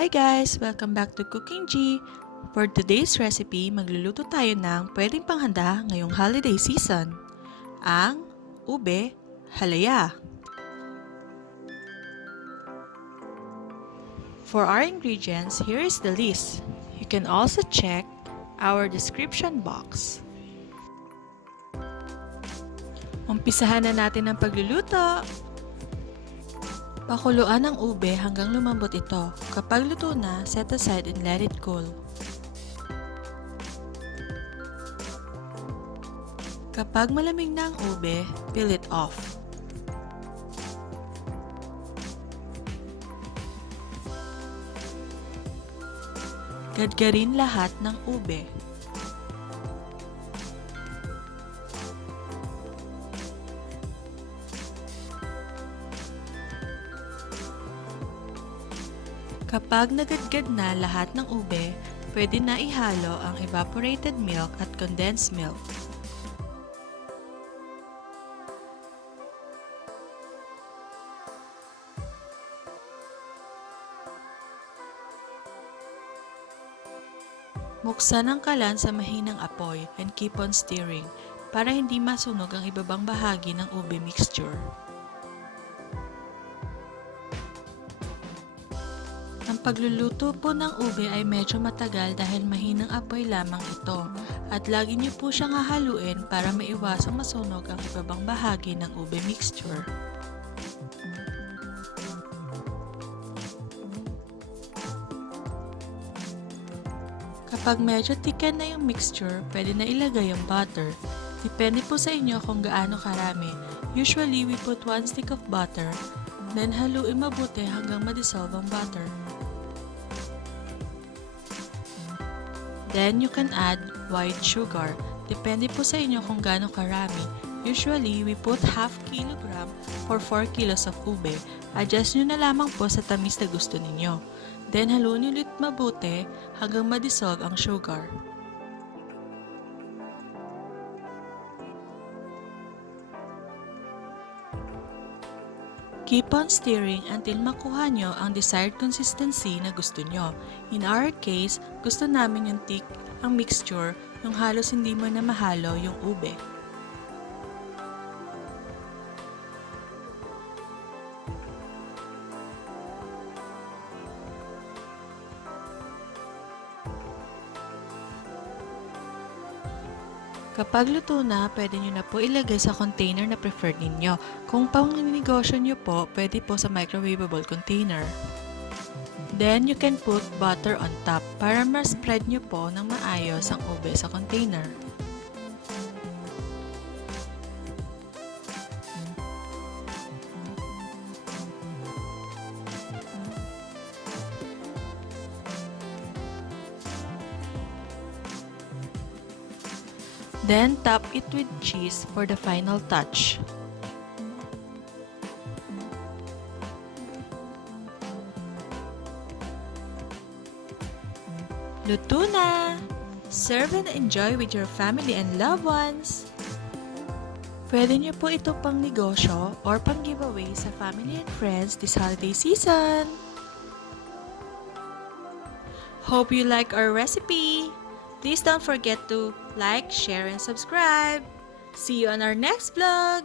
Hi guys! Welcome back to Cookingee. For today's recipe, magluluto tayo ng pwedeng panghanda ngayong holiday season, ang ube halaya. For our ingredients, here is the list. You can also check our description box. Umpisahan na natin ang pagluluto. Pakuluan ang ube hanggang lumambot ito. Kapag luto na, set aside and let it cool. Kapag malamig na ang ube, peel it off. Gadgarin lahat ng ube. Kapag nagadgad na lahat ng ube, pwede na ihalo ang evaporated milk at condensed milk. Buksan ang kalan sa mahinang apoy and keep on stirring para hindi masunog ang ibabang bahagi ng ube mixture. Ang pagluluto po ng ube ay medyo matagal dahil mahinang apoy lamang ito at lagi niyo po siyang hahaluin para maiwasang masunog ang ibabang bahagi ng ube mixture. Kapag medyo thicken na yung mixture, pwede na ilagay yung butter. Depende po sa inyo kung gaano karami. Usually, we put 1 stick of butter, then haluin mabuti hanggang ma-dissolve ang butter. Then, you can add white sugar. Depende po sa inyo kung gaano karami. Usually, we put half kilogram for 4 kilos of ube. Adjust nyo na lamang po sa tamis na gusto ninyo. Then, haluin ulit mabuti hanggang ma-dissolve ang sugar. Keep on stirring until makuha nyo ang desired consistency na gusto nyo. In our case, gusto namin yung thick ang mixture, yung halos hindi mo na mahalo yung ube. Kapag luto na, pwede nyo na po ilagay sa container na preferred ninyo. Kung pang-negosyo nyo po, pwede po sa microwavable container. Then, you can put butter on top para ma-spread nyo po ng maayos ang ube sa container. Then, top it with cheese for the final touch. Luto na! Serve and enjoy with your family and loved ones! Pwede niyo po ito pang negosyo or pang giveaway sa family and friends this holiday season! Hope you like our recipe! Please don't forget to like, share, and subscribe. See you on our next vlog!